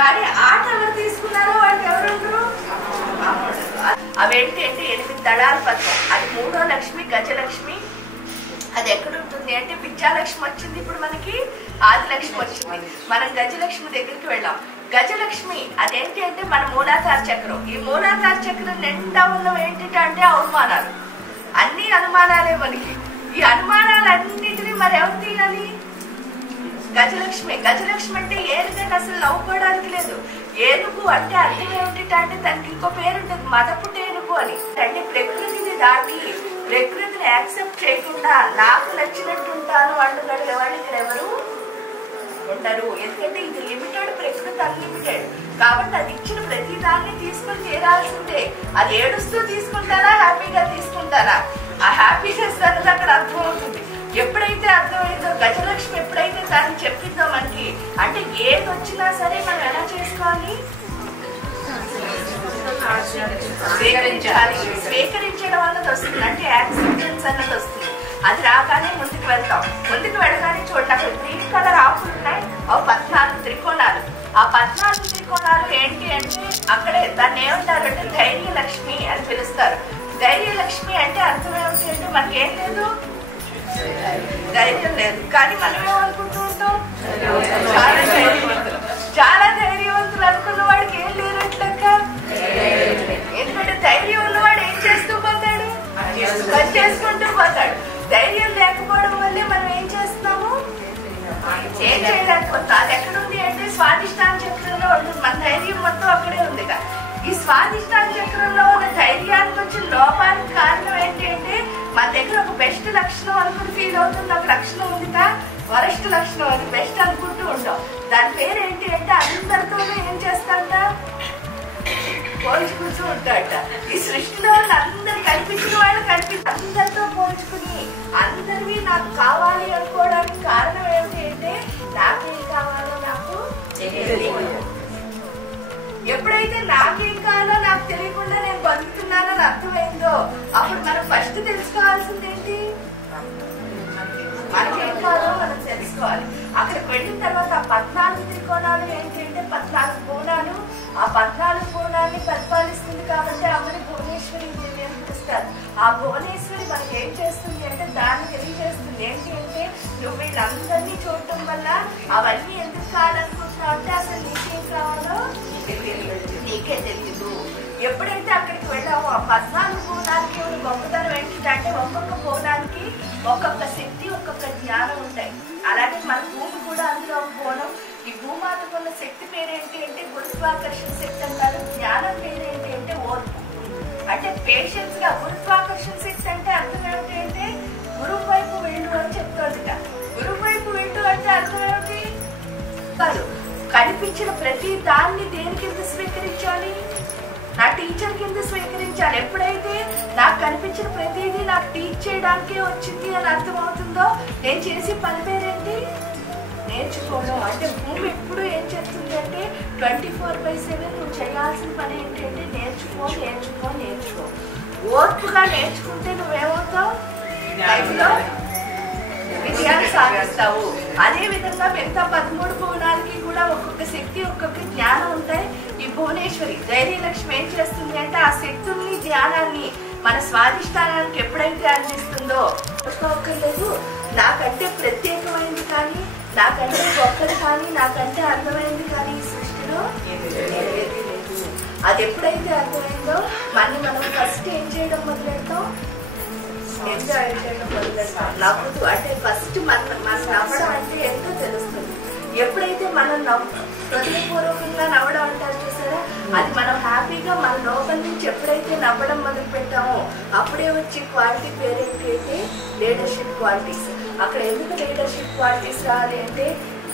కానీ ఆట ఎవరు తీసుకున్నారో వాళ్ళకి ఎవరు అవేంటి అంటే 8 దళాల పద్మం. అది 3వ లక్ష్మి గజలక్ష్మి. అది ఎక్కడ ఉంటుంది అంటే విద్యాలక్ష్మి వచ్చింది, ఇప్పుడు మనకి ఆదిలక్ష్మి వచ్చింది. మనం గజలక్ష్మి దగ్గరికి వెళ్ళాం. గజలక్ష్మి అదేంటి అంటే మన మూలాధార చక్రం. ఈ మూలాధార చక్రం నిండా ఉన్నవి ఏంటంటే అంటే అవమానాలు, అన్ని అనుమానాలే మనకి. ఈ అనుమానాలన్నిటినీ మరి ఎవరు తీయాలి? గజలక్ష్మి. గజలక్ష్మి అంటే ఏనుగని అసలు నవ్వుకోవడానికి లేదు. ఏనుగు అంటే అర్థం ఏమిటంటే దానికి ఇంకో పేరు ఉంటుంది, మదపుట ఏనుగు అని. అంటే ప్రకృతిని దాటి ప్రకృతిని యాక్సెప్ట్ చేయకుండా నాకు నచ్చినట్టు ఉంటాను అంటున్నాడు వాళ్ళు. ఇక్కడ ఎవరు ఉండరు, ఎందుకంటే ఇది లిమిటెడ్, ప్రకృతి అన్లిమిటెడ్. కాబట్టి అది ఇచ్చిన ప్రతి దాన్ని తీసుకుని తీరాల్సిందే. అది ఏడుస్తూ తీసుకుంటారా హ్యాపీగా తీసుకుంటారా? ఆ హ్యాపీనెస్ అనేది అక్కడ అర్థమవుతుంది. ఎప్పుడైతే అర్థమైందో గజలక్ష్మి ఎప్పుడైతే దాన్ని చెప్పిందో మనకి, అంటే ఏది వచ్చినా సరే మనం ఎలా చేసుకోవాలి? స్వీకరించాలి. స్వీకరించడం అన్నది వస్తుంది, అంటే యాక్సెప్టెన్స్ అన్నది వస్తుంది. అది రాగానే ముందుకు వెళ్తాం. ముందుకు వెళ్ళగానే చూడండి, అక్కడ గ్రీన్ కలర్ ఆకులు ఉన్నాయి. అవి 14 త్రికోణాలు. ఆ 14 త్రికోణాలు ఏంటి అంటే అక్కడే దాన్ని ఏమంటారు అంటే ధైర్యలక్ష్మి అని పిలుస్తారు. ధైర్యలక్ష్మి అంటే అర్థం ఏమిటి అంటే మనకేం లేదు, ధైర్యం లేదు. కానీ మనం ఏమనుకుంటూ ఉంటాం? చాలా ధైర్యవంతులు. చాలా ధైర్యవంతులు అనుకున్న వాడికి ఏం లేనట్లక్క. ఎందుకంటే ధైర్యం ఉన్నవాడు ఏం చేస్తూ పోతాడు? పని చేసుకుంటూ పోతాడు. ధైర్యం లేకపోవడం వల్లే మనం ఏం చేస్తున్నాము? ఏం చేయలేకపోతాం. అది ఎక్కడుంది అంటే స్వాధిష్టాన చక్రంలో ఉంటుంది. మన ధైర్యం మొత్తం అక్కడే ఉంది. ఈ స్వాధిష్టాన చక్రంలో ఉన్న ధైర్యానికి వచ్చిన లోపానికి కారణం ఏంటి అంటే మన దగ్గర ఒక బెస్ట్ లక్షణం అనుకుని ఫీల్ అవుతుంది. ఒక లక్షణం ఉందిగా, వరస్ట్ లక్షణం, అది బెస్ట్ అనుకుంటూ ఉంటాం. దాని పేరు ఏంటి అంటే అందరితోనే ఏం చేస్తాంట? పోల్చుకుంటూ ఉంటాడట. ఈ సృష్టిలో అందరు కనిపించిన వాళ్ళు అందరితో పోల్చుకుని అందరివి నాకు కావాలి అనుకోవడానికి కారణం ఏంటి అంటే నాకేం కావాలో నాకు తెలియదు. ఎప్పుడైతే నాకేం కావాలో నాకు తెలియకుండా నేను బతుకుతున్నానని అర్థమైందో అప్పుడు మనం ఫస్ట్ తెలుసుకోవాల్సింది ఏంటి? మనకేం కావాలో మనం తెలుసుకోవాలి. అక్కడికి వెళ్ళిన తర్వాత ఆ 14 త్రికోణాలు ఏంటి అంటే 14 కోణాలు. ఆ 14 కోణాన్ని పరిపాలిస్తుంది కాబట్టి అమ్మని భువనేశ్వరి అని పిలుస్తారు. ఆ భువనేశ్వరి మనకి ఏం చేస్తుంది అంటే దాన్ని తెలియజేస్తుంది. ఏంటి అంటే నువ్వు వీళ్ళందరినీ చూడటం వల్ల అవన్నీ ఎందుకు కావాలనుకుంటున్నావు అంటే అసలు నీకేం కావాలో నీకే తెలియదు. ఎప్పుడైతే అక్కడికి వెళ్ళామో ఆ 14 కోణాలకి గొప్పతనం ఏంటంటే ఒక్కొక్క కోణానికి ఒక్కొక్క శక్తి, ఒక్కొక్క జ్ఞానం ఉంటాయి. అలాగే మన భూమి కూడా అందులో ఒక కోణం. ఈ భూమాతకు ఉన్న శక్తి పేరేంటి అంటే గురుత్వాకర్షణ శక్తి అంటారు. జ్ఞానం పేరేంటి అంటే ఓర్పు, అంటే పేషెన్స్ గా. గురుత్వాకర్షణ శక్తి అంటే అర్థం ఏమిటి అంటే గురువు వైపు వెళ్ళు అని చెప్తోంది. గురువు వైపు వెళ్ళు అంటే అర్థం ఏమిటి కాదు, కనిపించిన ప్రతి దాన్ని దేని కింద స్వీకరించాలి? నా టీచర్ కింద స్వీకరించాలి. ఎప్పుడైతే నాకు కనిపించిన ప్రతిదీ నాకు టీచ్ చేయడానికే వచ్చింది అని అర్థమవుతుందో నేను చేసే పని పేరేంటి? నేర్చుకోవడం. అంటే భూమి ఎప్పుడు ఏం చేస్తుంది అంటే 24/7 నువ్వు చేయాల్సిన పని ఏంటంటే నేర్చుకో నేర్చుకో నేర్చుకో. ఓర్పుగా నేర్చుకుంటే నువ్వేమవుతావు? లైఫ్లో విజయాన్ని సాధిస్తావు. అదే విధంగా మిగతా 13 కోణాలకి కూడా ఒక్కొక్క శక్తి, ఒక్కొక్క జ్ఞానం ఉంటాయి. ఈ భువనేశ్వరి ధైర్యలక్ష్మి ఏం చేస్తుంది అంటే ఆ శక్తుల్ని, జ్ఞానాన్ని మన స్వాధిష్టానానికి ఎప్పుడైతే అందిస్తుందో ఒక్కర్లేదు నాకంటే ప్రత్యేకమైంది కానీ, నాకంటే గొప్పది కానీ, నాకంటే అర్థమైంది కానీ ఈ సృష్టిలో ఏది లేదు. అది ఎప్పుడైతే అర్థమైందో మనం ఫస్ట్ ఏం చేయడం మొదలెడతాం? ఎంజాయ్ చేయడం మొదలెడతాం. నవ్వుతూ, అంటే ఫస్ట్ మన నవ్వడం అంటే ఎంతో తెలుస్తుంది. ఎప్పుడైతే మనం హృదయపూర్వకంగా నవ్వడం అంటారు చూసారా, అది మనం హ్యాపీగా మన లోపల నుంచి ఎప్పుడైతే నవ్వడం మొదలు పెట్టామో అప్పుడే వచ్చే క్వాలిటీ పేరేంటి అంటే లీడర్షిప్ క్వాలిటీస్. అక్కడ ఎందుకు లీడర్షిప్ క్వాలిటీస్ రావాలి అంటే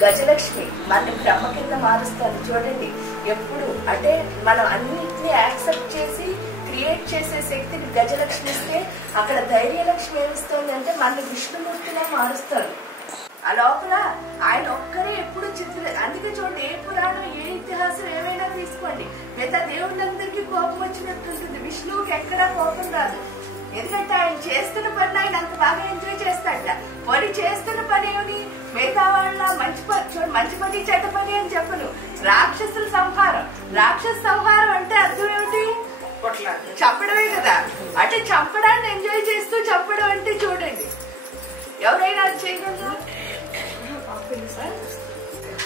గజలక్ష్మి మన బ్రహ్మ కింద మారుస్తుంది. చూడండి, ఎప్పుడు అంటే మనం అన్నింటినీ యాక్సెప్ట్ చేసి క్రియేట్ చేసే శక్తిని గజలక్ష్మి ఇస్తే అక్కడ ధైర్యలక్ష్మి ఏమిస్తుంది అంటే మన విష్ణుమూర్తిలో మారుస్తుంది. ఆ లోపల ఆయన ఒక్కరే ఎప్పుడు చిత్ర. అందుకే చూడండి, ఏ పురాణం, ఏ ఇతిహాసం ఏమైనా తీసుకోండి, మిగతా దేవుళ్ళందరికీ కోపం వచ్చినట్టుంటుంది. విష్ణువుకి ఎక్కడా కోపం రాదు. ఎందుకంటే ఆయన చేస్తున్న పని ఆయన అంత బాగా ఎంజాయ్ చేస్తాడట. పని చేస్తున్న పని ఏమిటి? మిగతా వాళ్ళ మంచి పని చెడ్డ పని అని చెప్పను. రాక్షసుల సంహారం. రాక్షస సంహారం అంటే అర్థం ఏమిటి? చంపడమే కదా. అంటే చంపడాన్ని ఎంజాయ్ చేస్తూ చంపడం అంటే చూడండి, ఎవరైనా అది చేయగలరు?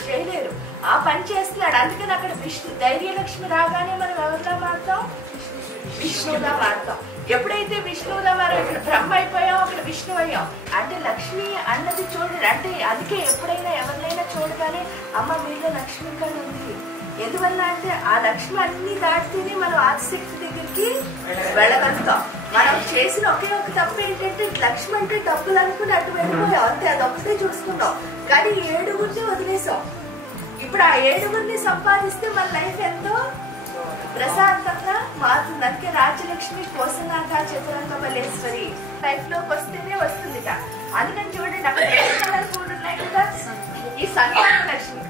చేయలేరు. ఆ పని చేస్తున్నాడు. అందుకని అక్కడ ధైర్యలక్ష్మి రాగానే మనం ఎవరిలా మారుతాం? విష్ణువులా మారుతాం. ఎప్పుడైతే విష్ణువులా మనం ఇక్కడ బ్రహ్మ అయిపోయాం, అక్కడ విష్ణు అయ్యాం. అంటే లక్ష్మి అన్నది చూడండి. అంటే అందుకే ఎప్పుడైనా ఎవరినైనా చూడగానే అమ్మ మీలో లక్ష్మి కానీ ఉంది. ఎందువల్ల అంటే ఆ లక్ష్మి అన్ని దాటితేనే మనం ఆదిశక్తి దగ్గరికి వెళ్ళగలుగుతాం. మనం చేసిన ఒకే ఒక తప్పు ఏంటంటే లక్ష్మి అంటే తప్పులు అనుకుని అటు వెళ్ళిపోయాం అంతే. అదొక్కటే చూసుకున్నాం. కానీ 7గురిని వదిలేసాం. ఇప్పుడు ఆ 7గురిని సంపాదిస్తే మన లైఫ్ ఎంతో ప్రశాంతంగా మారుతుంది. అందుకే రాజ్యలక్ష్మి కోసనాథ చతురంగ బలేశ్వరి లైఫ్ లోకి వస్తేనే వస్తుంది. అందుకని చూడండి అక్కడ కలర్ పూలు ఉన్నాయి కదా. ఈ సంతాన లక్ష్మి,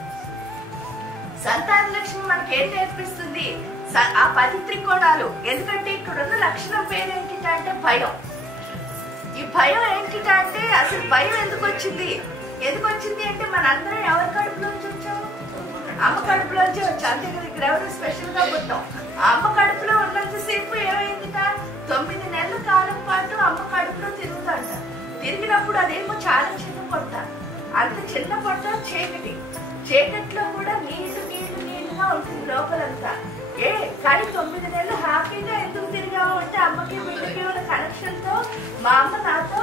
సంతాన లక్ష్మి మనకి ఏం నేర్పిస్తుంది? ఆ 10 త్రికోణాలు. ఎందుకంటే ఇక్కడ ఉన్న లక్షణం పేరు ఏంటి అంటే భయం. ఈ భయం ఏంటి అంటే అసలు భయం ఎందుకు వచ్చింది? అంటే మనందరం ఎవరి కడుపులోంచి వచ్చాము? అమ్మ కడుపులోంచి వచ్చాం. అంతే కదా. ఇక్కడ ఎవరు స్పెషల్ గా పుట్టాం. అమ్మ కడుపులో ఉన్నంతసేపు ఏమైందిట? 9 నెలల కాలం పాటు అమ్మ కడుపులో తిరుగుతాంట. తిరిగినప్పుడు అదేమో చాలా చిన్న పొట్ట. అంత చిన్న పొట్ట చీకటిలో కూడా నీళ్ళుగా ఉంటుంది లోపలంతా. కానీ 9 నెలలు హ్యాపీగా ఎందుకు తిరిగాము అంటే అమ్మకి బిడ్డకి ఉన్న కనెక్షన్ తో మా అమ్మ నాతో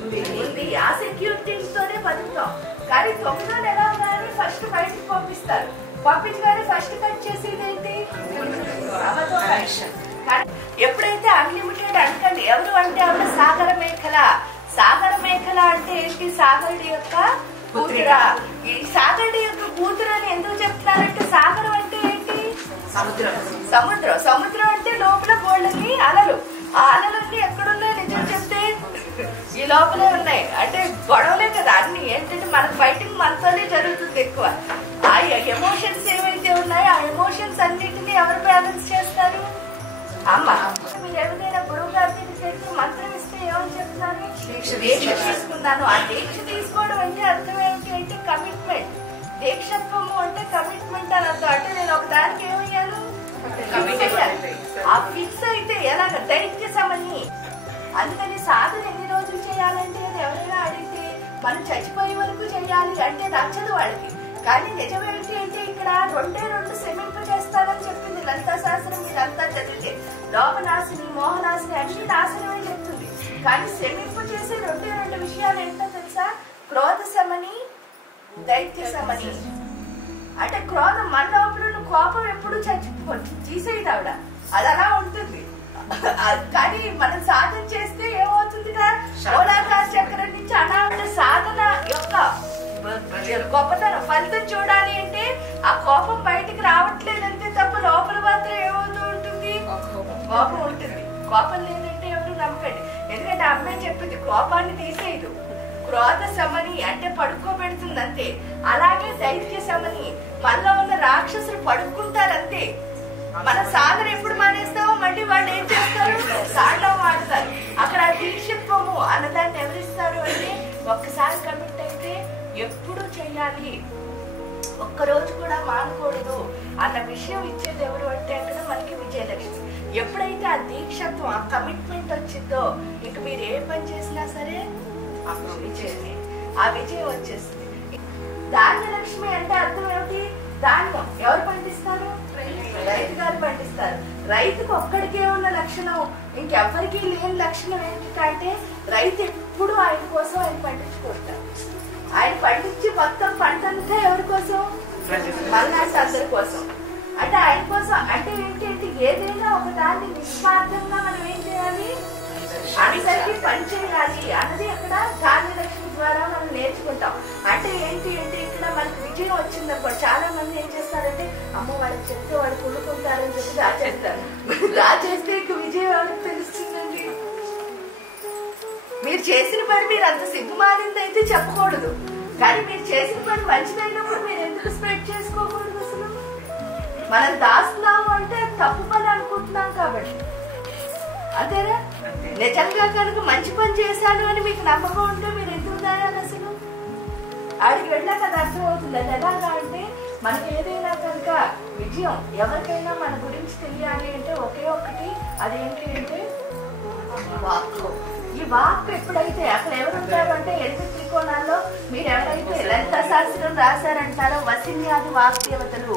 ఉంది. ఆ సెక్యూరిటీతోనే బతుకుతాం. కానీ 9వ నెల కానీ ఫస్ట్ బయటకు పంపించగానే ఫస్ట్ కట్ చేసేది ఏంటి? అమ్మతో కనెక్షన్. కానీ ఎప్పుడైతే అన్లిమిటెడ్ అనుకోండి. ఎవరు అంటే ఆవిడ సాగర మేఖల. సాగర మేఖల అంటే ఏంటి? సాగరుడి యొక్క కూతురా. ఈ సాగరుడి యొక్క కూతురు అని ఎందుకు చెప్తున్నారంటే సాగరం అంటే ఏంటి? సముద్రం అంటే లోపల బోళ్ళకి అలలు. ఆ అలలన్నీ ఎక్కడున్నాయి? నిజం చెప్తే ఈ లోపలే ఉన్నాయి. అంటే గొడవలే కదా అన్ని. ఏంటంటే మన ఫైటింగ్ మనతోనే జరుగుతుంది ఎక్కువ. ఆ ఎమోషన్స్ ఏవైతే ఉన్నాయో ఆ ఎమోషన్స్ అన్నింటినీ ఎవరు బ్యాలెన్స్ చేస్తారు? అమ్మ. మీరు ఎవరైనా గురువు గారికి మంత్రం ఇస్తే ఏమని చెప్తున్నారు? దీక్ష తీసుకున్నాను. ఆ దీక్ష తీసుకోవడం అంటే అర్థం ఏమిటి అంటే కమిట్మెంట్. దీక్షత్వము అంటే కమిట్మెంట్ అని అర్థం. అంటే నేను ఒక దానికి ఏమయ్యాను? ఆ ఫిక్స్ అయితే ఎలాగ దైత్య సమని. అందుకని సాధన ఎన్ని రోజులు చేయాలంటే అది ఎవరైనా అడిగితే మనం చచ్చిపోయే వరకు చేయాలి అంటే నచ్చదు వాళ్ళకి. కానీ నిజం ఏంటి అంటే ఇక్కడ 2 శమింప చేస్తానని చెప్పింది లలితా శాస్త్రం. మీరంతా చదివితే లోకనాశిని మోహనాశిని అన్ని నాశనమే చెప్తుంది. కానీ శమింపు చేసే 2 విషయాలు ఏంటో తెలుసా? క్రోధ సమని, దైత్య సమని. అంటే క్రోధం మన లోపల కోపం ఎప్పుడు తీసేది ఆవిడ. అది అలా ఉంటుంది. కానీ మనం సాధన చేస్తే ఏమవుతుందిగా? మూలాధార చక్రం నుంచి అనావిడ సాధన యొక్క గొప్పతనం ఫలితం చూడాలి అంటే ఆ కోపం బయటికి రావట్లేదంటే తప్ప లోపల మాత్రం ఏమవుతూ ఉంటుంది? కోపం ఉంటుంది. కోపం లేదంటే ఎవరు నమ్మకండి. ఎందుకంటే అమ్మాయి చెప్పింది కోపాన్ని తీసేయదు. క్రోధ సమని అంటే పడుకోబెడుతుంది అంతే. అలాగే దైత్య సమని మనలో ఉన్న రాక్షసులు పడుకుంటారంతే. మన సాధన ఎప్పుడు మానేస్తామో మళ్ళీ వాళ్ళు ఏం చేస్తారు? తాండవం ఆడతారు. అక్కడ దీక్షత్వము అన్నదాన్ని ఎవరిస్తారు అంటే ఒక్కసారి కమిట్ అయితే ఎప్పుడు చెయ్యాలి, ఒక్కరోజు కూడా మానకూడదు అన్న విషయం ఇచ్చేది ఎవరు అంటే అక్కడ మనకి విజయలక్ష్మి. ఎప్పుడైతే ఆ దీక్షత్వం ఆ కమిట్మెంట్ వచ్చిందో ఇంక మీరు ఏ పని చేసినా సరే విజయమే. ఆ విజయం వచ్చేస్తుంది. ధాన్యలక్ష్మి అంటే అర్థం ఏమిటి? ధాన్యం ఎవరు పండిస్తారు? రైతు గారు పండిస్తారు. రైతుకు ఒక్కడికే ఉన్న లక్షణం ఇంకెవ్వరికి లేని లక్షణం ఏంటంటే రైతు ఎప్పుడు ఆయన కోసం ఆయన పండించుకుంటారు. ఆయన పండించి మొత్తం పంట అంతా ఎవరి కోసం? మల్లాంటి అందరి కోసం. అంటే ఆయన కోసం అంటే ఏంటి అంటే ఏదైనా ఒక దాన్ని నిస్వార్థంగా మనం ఏం చేయాలి? అందరికీ పని చేయాలి అన్నది అక్కడ ధాన్యలక్ష్మి ద్వారా మనం నేర్చుకుంటాం. అంటే ఏంటి అంటే ఇక్కడ మనకి విజయం వచ్చిందనుకో చాలా మంది ఏం చేస్తారంటే అమ్మ వాళ్ళకి చెప్తే వాళ్ళు కుళ్ళుకుంటారని చెప్పి దాచేస్తారు. దాచేస్తే ఇంక విజయం ఎవరికి తెలుస్తుందండి? మీరు చేసిన పని మీరు అంత సిగ్గుమాలింది అయితే చెప్పకూడదు. కానీ మీరు చేసిన పని మంచిదైనప్పుడు మీరు ఎందుకు స్ప్రెడ్ చేసుకోకూడదు? అసలు మనం దాస్తున్నాము అంటే తప్పు పని అనుకుంటున్నాం కాబట్టి అంతేనా? నిజంగా కనుక మంచి పని చేశాను అని మీకు నమ్మకం ఉంటే మీరు ఎందుకు దాయాలి? అసలు ఆడికి వెళ్ళాక అది అర్థమవుతుంది. అది ఎలాగా అంటే మనకి ఏదైనా కనుక విజయం ఎవరికైనా మన గురించి తెలియాలి అంటే ఒకే ఒక్కటి, అదేంటి అంటే వాక్కు. ఈ వాక్ ఎప్పుడైతే అక్కడ ఎవరుంటారు అంటే 8 త్రికోణాల్లో మీరు ఎవరైతే లలిత శాస్త్రం రాశారంటారో వసిన్యాది వాక్దేవతలు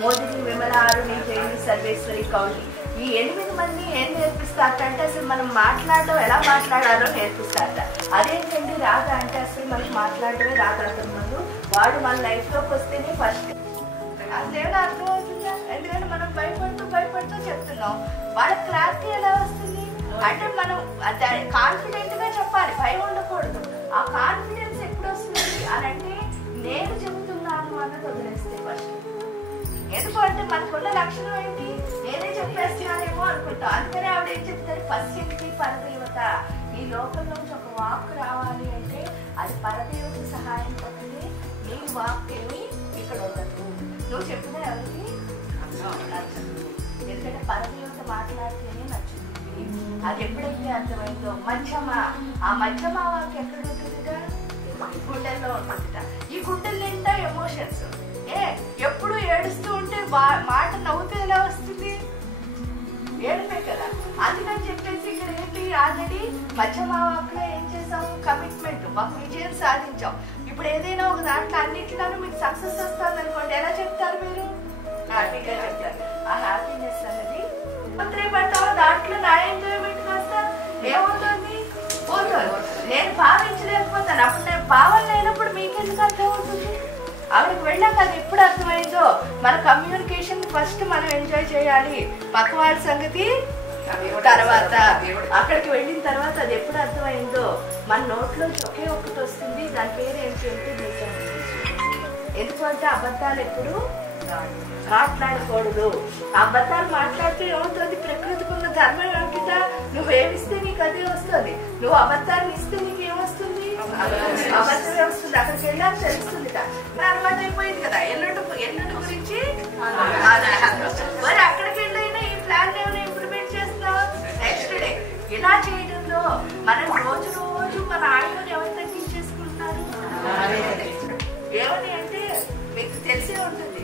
మోదిని, విమల, అరుణి, జైని, సర్వేశ్వరి, కౌలి ఈ 8 మంది ఏం నేర్పిస్తారంటే అసలు మనం మాట్లాడడం ఎలా మాట్లాడాలో నేర్పిస్తారట. అదేంటండి రాధ అంటే అసలు మనకి మాట్లాడడమే రాదంత ముందు వాడు మన లైఫ్ లోకి వస్తేనే ఫస్ట్. అసలు ఏమైనా అర్థమవుతుందా? ఎందుకంటే మనం భయపడుతూ చెప్తున్నాం. వాళ్ళ క్లారిటీ ఎలా వస్తుంది అంటే మనం కాన్ఫిడెంట్ గా చెప్పాలి, భయం ఉండకూడదు. ఆ కాన్ఫిడెన్స్ ఎప్పుడు వస్తుంది అని అంటే నేను చెప్తున్నాను అన్నది వదిలేస్తే ఫస్ట్. ఎందుకంటే మనకున్న లక్షణం ఏంటి, నేనే చెప్పేస్తున్నానేమో అనుకుంటాం. అందుకనే ఆవిడ ఏం చెప్తారు, పశ్చిమకి పరదేవత. ఈ లోకం నుంచి ఒక వాక్ రావాలి అంటే అది పరదేవత సహాయం పడుతుంది. నీ వాక్ ఏమి ఇక్కడ ఉండదు. నువ్వు చెప్పినా ఎవరికి నచ్చదు. ఎందుకంటే పరదేవత మాట్లాడితేనే నచ్చుతుంది. అది ఎప్పుడైతే అర్థమైందో మధ్యమా, ఆ మధ్యమా వాక్ ఎక్కడ ఉంటుందిగా, గుండెల్లో ఉంటుందిట. ఈ గుండెల్లో ఏంటో ఎమోషన్స్. ఎప్పుడు ఏడుస్తూ ఉంటే మాట నవ్వుతూ ఎలా వస్తుంది? ఏడిపే కదా. అందుకని చెప్పేసి ఇక్కడ ఏంటి, ఆల్రెడీ మధ్యమా వాక్లో ఏం చేసాం, కమిట్మెంట్, మాకు విజయం సాధించాం. ఇప్పుడు ఏదైనా ఒక దాంట్లో అన్నింటిలోనూ మీకు సక్సెస్ వస్తుంది అనుకోండి, ఎలా చెప్తారు మీరు? హ్యాపీగా చెప్తారు. ఆ హ్యాపీనెస్ అనేది పడతావా దాంట్లో నా ఎంజాయ్మెంట్ కాస్త ఏమవుతుంది, పోతుంది. నేను భావించలేకపోతాను. అప్పుడు నేను భావన లేనప్పుడు మీకెందుకు అర్థం అవుతుంది? ఆవిడకి వెళ్ళాక అది ఎప్పుడు అర్థమైందో మన కమ్యూనికేషన్ ఫస్ట్ మనం ఎంజాయ్ చేయాలి, పక్క వాళ్ళ సంగతి తర్వాత. అక్కడికి వెళ్ళిన తర్వాత అది ఎప్పుడు అర్థమైందో మన నోట్లో ఒకే ఒక్కటి వస్తుంది, దాని పేరు ఏంటి అంటే నిజం. ఎందుకంటే అబద్ధాలు ఎప్పుడు మాట్లాడకూడదు. అబద్ధాలు మాట్లాడితే ఏమవుతుంది, ప్రకృతికి ఉన్న ధర్మం ఏమిటా, నువ్వేమిస్తే నీకు అదే వస్తుంది. నువ్వు అబద్ధాన్ని ఇస్తే నీకు ఏమొస్తుంది, అబద్ధమే వస్తుంది. అక్కడికి వెళ్ళాక తెలుస్తుంది. అలవాటు అయిపోయింది కదా ఎల్లుండి గురించి. మరి అక్కడికి వెళ్ళైనా ఈ ప్లాన్ ఏమైనా ఇంప్లిమెంట్ చేస్తున్నావు నెక్స్ట్ డే. ఇలా చేయడంలో మనం రోజు మన ఆయువుని ఎవరు తగ్గించేసుకుంటున్నారు? ఏమని అంటే మీకు తెలిసే ఉంటుంది,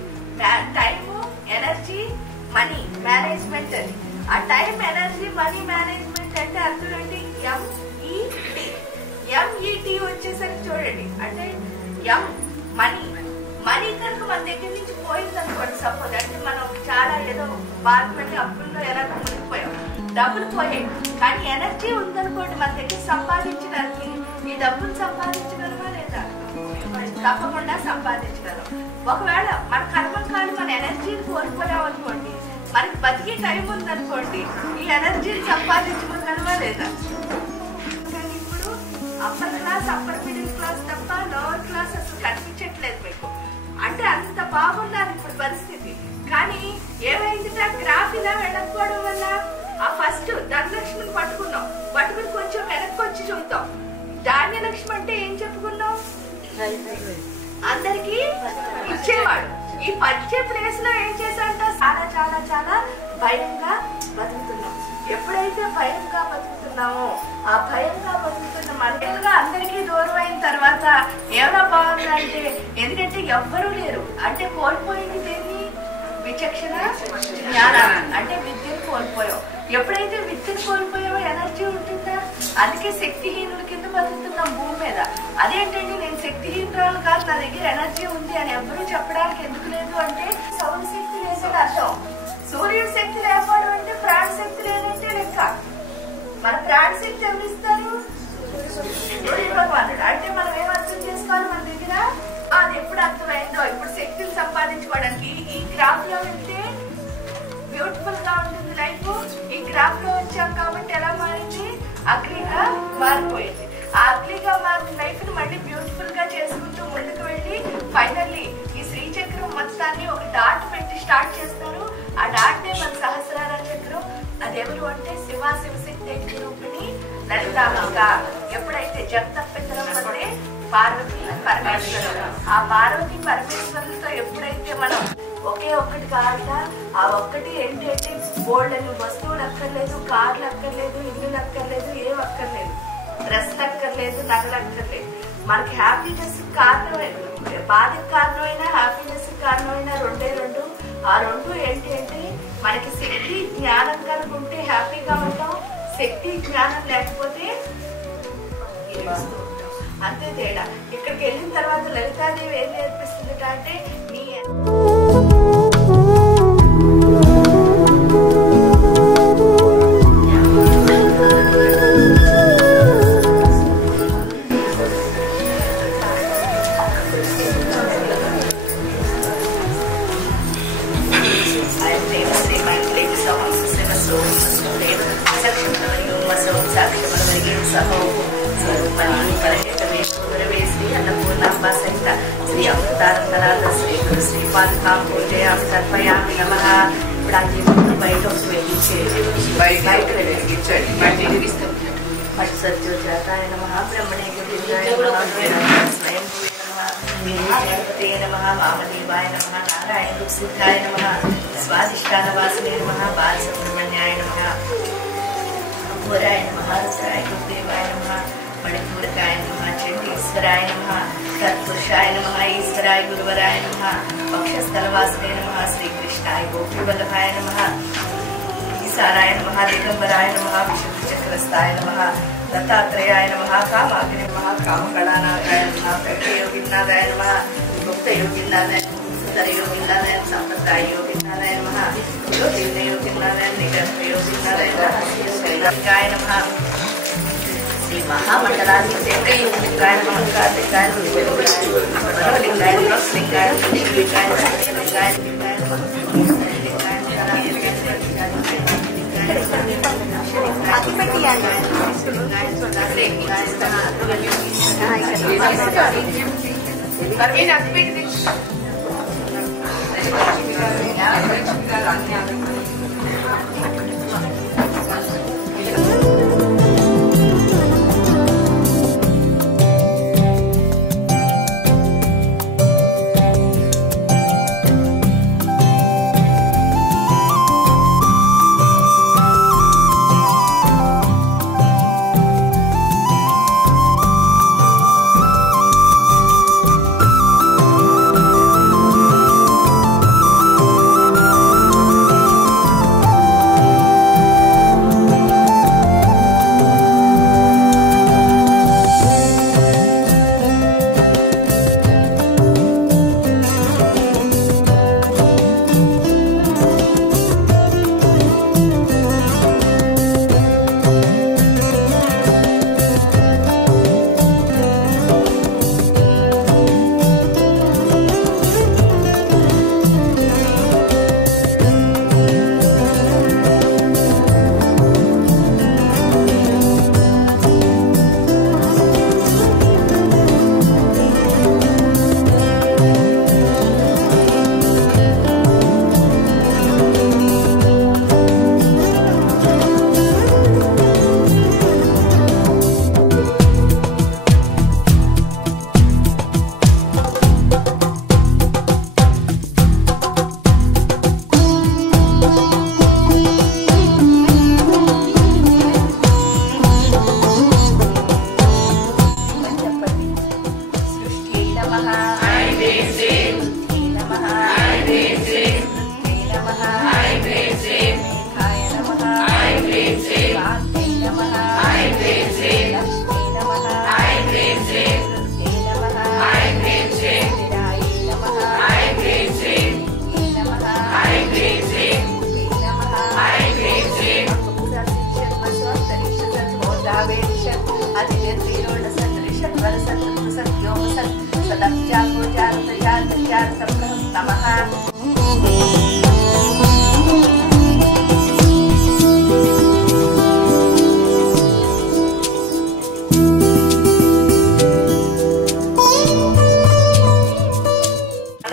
టైము, ఎనర్జీ, మనీ మేనేజ్మెంట్ అని. ఆ టైం, ఎనర్జీ, మనీ మేనేజ్మెంట్ అంటే అర్థం ఏంటి, ఎంఈటి వచ్చేసరికి చూడండి. అంటే మనీ కనుక మన దగ్గర నుంచి పోయింది అనుకోండి, సపోజ్ అంటే మనం చాలా ఏదో బాధపడి అప్పుల్లో ఎలా మునిగిపోయాం, డబ్బులు పోయాయి. కానీ ఎనర్జీ ఉందనుకోండి మన దగ్గర సంపాదించడానికి. ఈ డబ్బులు సంపాదించగలమా లేదా? తప్పకుండా సంపాదించగలం. ఒకవేళ మన కర్మం కానీ మన ఎనర్జీని కోల్పోయాం అనుకోండి, మనకి బతికే టైం ఉందనుకోండి, ఈ ఎనర్జీని సంపాదించుకోగలమా లేదా? కానీ ఇప్పుడు upper class, upper middle class తప్ప లోవర్ క్లాస్ అసలు కనిపించట్లేదు మీకు. అంటే అంత బాగున్నారు ఇప్పుడు పరిస్థితి. కానీ ఏమైంది, గ్రాఫ్ ఇలా వెళ్ళకపోవడం వల్ల ఆ ఫస్ట్ ధనలక్ష్మిని పట్టుకుని కొంచెం వెనక్కి వచ్చి చూద్దాం. ధాన్యలక్ష్మి అంటే ఏం చెప్పుకున్నాం, అందరికి ఇచ్చేవాడు. ఈ పచ్చే ప్లేస్ లో ఏం చేశాడంటే చాలా చాలా చాలా భయంగా బతుకుతున్నాం. ఎప్పుడైతే భయంగా బతుకుతున్నామో ఆ భయంగా బతుకుతున్న మనగా అందరికీ దూరం అయిన తర్వాత ఏమైనా బాగుందంటే, ఎందుకంటే ఎవ్వరూ లేరు అంటే కోల్పోయింది దేన్ని, విచక్షణ జ్ఞానాన్ని. అంటే విద్యను కోల్పోయాం. ఎప్పుడైతే విద్యను కోల్పోయావో ఎనర్జీ ఉంటుందా? అందుకే శక్తిహీనుల కింద బతుకుతున్నాం భూమి మీద. అదేంటండి నేను శక్తిహీనురాలు కాదు, నా దగ్గర ఎనర్జీ ఉంది అని ఎవ్వరూ చెప్పడానికి ఎందుకు లేదు అంటే సౌర శక్తి లేదని అర్థం. సూర్యుడి శక్తి లేకపోవడం అంటే ప్రాణ శక్తి లేదంటే లెక్క. మన ప్రాణ శక్తి ఎవరిస్తారు, సూర్య భగవానుడు. అంటే మనం ఏం అర్థం చేసుకోవాలి, మన దగ్గర అది ఎప్పుడు అర్థమైందో ఇప్పుడు శక్తిని సంపాదించుకోవడానికి. ఈ గ్రాఫ్ లో వెళ్తే బ్యూటిఫుల్ గా ఉంటుంది లైఫ్. ఈ గ్రాఫ్ లో వచ్చాం కాబట్టి ఎలా మారింది, అగ్లీగా మారిపోయింది. ఆ అగ్లీగా మారిన లైఫ్ ని మళ్ళీ బ్యూటిఫుల్ గా చేసుకుంటూ ముందుకు వెళ్ళి ఫైనల్లీ ఈ శ్రీచక్రం మొత్తాన్ని ఒక డాట్ పెట్టి స్టార్ట్ చేస్తారు. ఆ డాట్ నే మన సహస్రార చక్రం. అదెవరు అంటే శివశక్తి రూపిణి లలితాంబిక. ఎప్పుడైతే జగతపితరం అంటే పార్వతి పరమేశ్వరుడు, ఆ పార్వతి పరమేశ్వరులతో ఎప్పుడైతే మనం ఒకే ఒక్కటి కాక ఆ ఒక్కటి ఏంటంటే బోల్డ్ అని వస్తువులకు అక్కర్లేదు, కార్లు అక్కర్లేదు, ఇల్లులు అక్కర్లేదు, ఏం అక్కర్లేదు, డ్రెస్లు అక్కర్లేదు, నగలు అక్కర్లేదు. మనకి హ్యాపీనెస్ కారణమైన, బాధకు కారణమైన, హ్యాపీనెస్ కారణమైన రెండే రెండు. ఆ రెండు ఏంటి అంటే మనకి శక్తి జ్ఞానం కనుక ఉంటే హ్యాపీగా ఉంటాం, శక్తి జ్ఞానం లేకపోతే ఏడుస్తూ ఉంటాం. అంతే తేడా. ఇక్కడికి వెళ్ళిన తర్వాత లలితాదేవి ఏం నేర్పిస్తుంది అంటే నీ శ్రీ అమృతానందనాథ శ్రీ గురు శ్రీపాదకాం పూజయామి తర్పయామి నమః. ఇప్పుడు ఆ జీవితం బయట వెలిగించండి. మట్టి సత్యోజాతాయ నమః, బ్రహ్మణే గోవిందాయ నమః, స్వయం గణపతే నమః, వామదేవాయ నమః, నారాయణ సిద్ధాయ నమః, స్వాదిష్టానవాసినే నమః, బాలసుబ్రహ్మణ్యాయ నమః, ఘోరాయ నమః, రుద్రాయ గురుదేవాయ నమః, మణిపూరకాయ నమః, చండీశ్వరాయ నమః, తత్పురుషాయ నమః, ఈశ్వరాయ గురువరాయ నమః, వక్షస్థలవాసినే నమః, శ్రీకృష్ణాయ గోపీవల్లభాయ నమః, ఈశారాయ నమః, దిగంబరాయ నమః, విశుద్ధచక్రస్థాయ నమః, దత్తాత్రేయాయ నమః, కామాగ్ని నమః, కామకళానాథాయ నమః, ప్రజ్ఞయోగినాథాయ నమః, గుప్తయోగినాథాయ నమః, సుందరయోగినాథాయ సంప్రదాయ యోగినాథాయ నమః, యోగినాథాయ నిగర్భయోగినాథాయ రహస్యలింగాయ నమః, శ్రీ మహామండలాధిపతి యోగిలింగాయ నమః, కార్తికాయ లింగాయ లింగాయ లింగాయ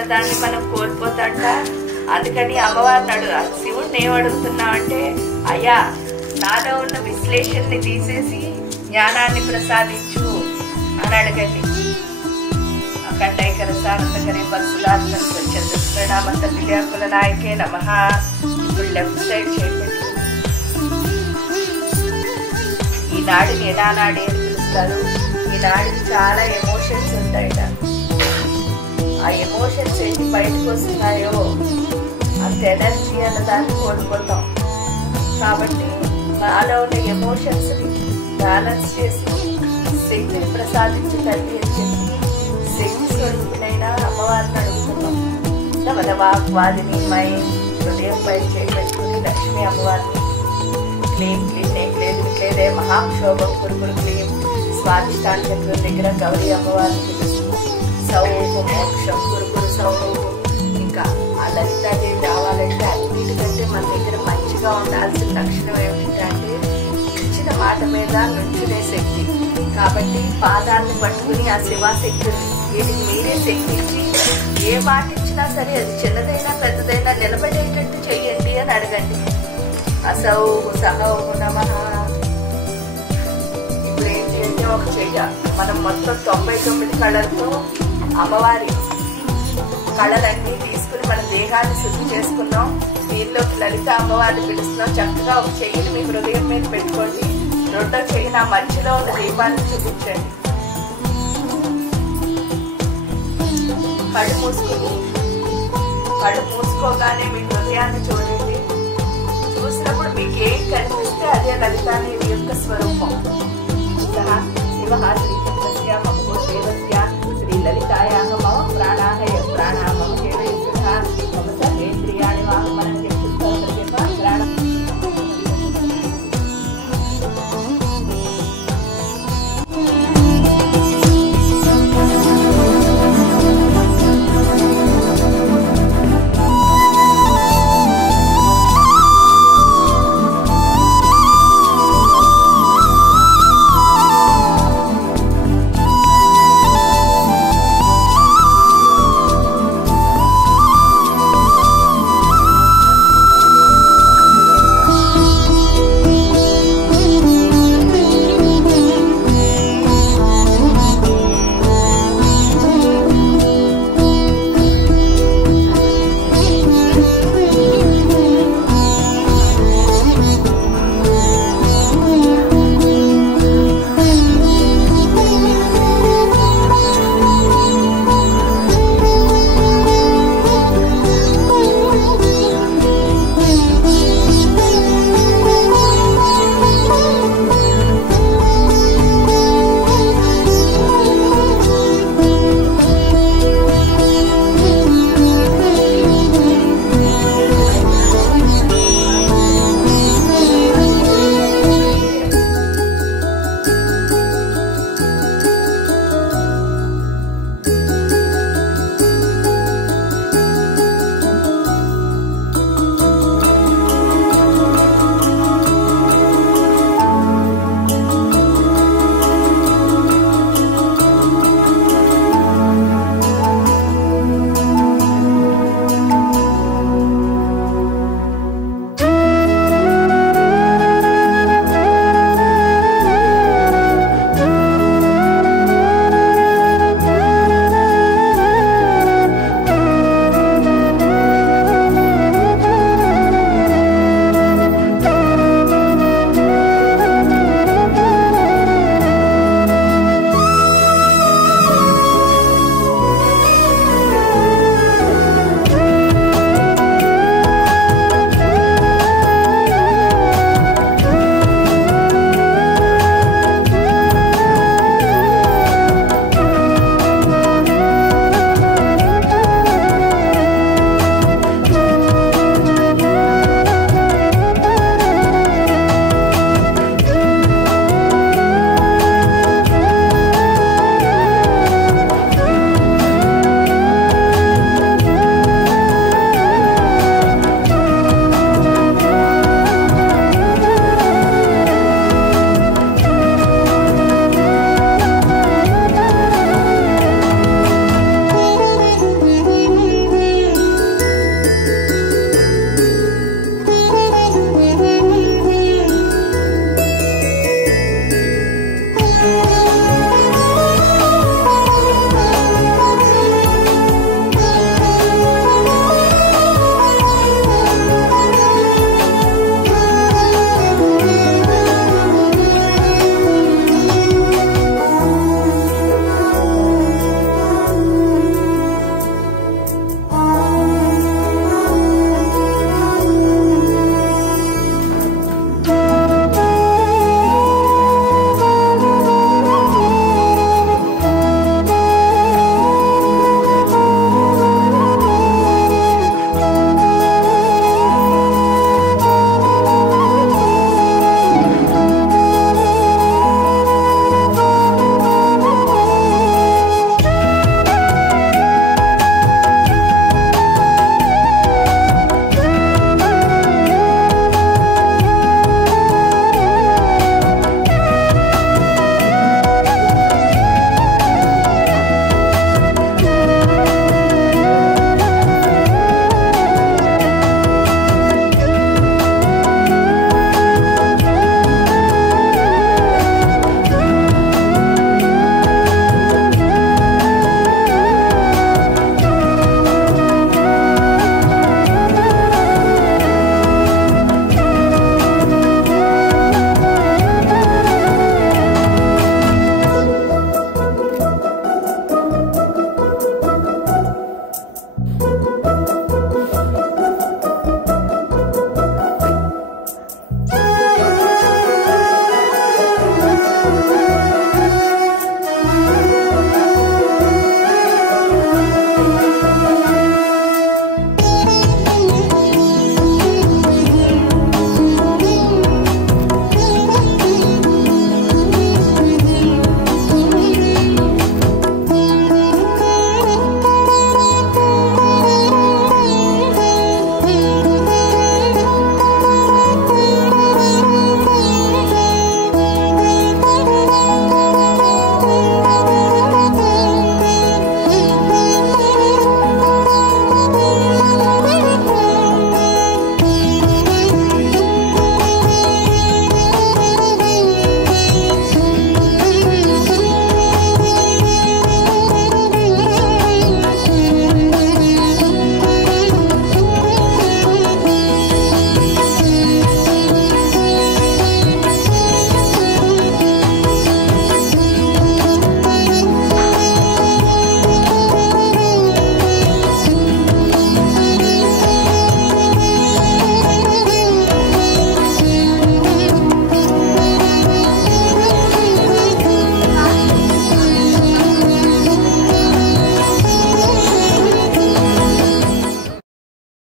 దాన్ని మనం కోల్పోతాంట. అందుకని అమ్మవారిని శివుడిని ఏమడుగుతున్నా అంటే, అయ్యా నాలో ఉన్న విశ్లేషణని తీసేసి జ్ఞానాన్ని ప్రసాదించు అని అడగండి. కండైకర సానందకరే పరశురాత్మ స్వచ్ఛంద నాయకే నమః. ఇప్పుడు లెఫ్ట్ సైడ్ చేయండి. నాడిని ఎలా నాడి అని పిలుస్తారు. ఈ నాడికి చాలా ఎమోషన్స్ ఉంటాయట. ఆ ఎమోషన్స్ ఏంటి బయటకు వస్తున్నాయో అంత ఎనర్జీ అన్నదాన్ని కోల్పోతాం. కాబట్టి నాలో ఉన్న ఎమోషన్స్ ని బ్యాలెన్స్ చేసి శక్తిని ప్రసాదించే తల్లి అని చెప్పి శక్తి స్వరూపినైనా అమ్మవారిని అడుగుతున్నాం. మన వాగ్వాదిని మై హృదయం పై చేపెట్టుకుని లక్ష్మీ అమ్మవారిని క్లీం క్లీం నేక్లేదే మహాక్షోభం కురుకురు క్లీం స్వాధిష్టాన చక్రం దగ్గర గౌరీ అమ్మవారిని పిలుస్తూ సౌహు మోక్షం కురుకురు సౌహు. ఇంకా ఆ లలితాదేవి రావాలంటే అన్నిటికంటే మన దగ్గర మంచిగా ఉండాల్సిన లక్షణం ఏమిటంటే ఇచ్చిన మాట మీద నుంచునే శక్తి. కాబట్టి పాదాలను పట్టుకుని ఆ శివాశక్తి వీటికి మీరే శక్తి ఇచ్చి ఏ మాట ఇచ్చినా సరే అది చిన్నదైనా పెద్దదైనా నిలబడేటట్టు చెయ్యండి అని అడగండి. అసౌహు సహౌహు నమః. ఇప్పుడు ఏంటి అంటే ఒక చెయ్య మనం మొత్తం 99 కళలతో అమ్మవారి కళలన్నీ తీసుకుని మన దేహాన్ని శుద్ధి చేసుకున్నాం. దీనిలోకి లలిత అమ్మవారిని పిలుస్తున్నాం. చక్కగా ఒక చెయ్యిని మీ హృదయం మీద పెట్టుకోండి. రెండో చెయ్యి నా మధ్యలో ఉన్న దీపాన్ని చూపించండి. కళ్ళు మూసుకోగానే మీ హృదయాన్ని చూడండి. చూసినప్పుడు మీకు ఏం కనిపిస్తే అదే లలితాదేవి యొక్క స్వరూపం. శివ శ్రీ లలితాయాహ మమ ప్రాణాహ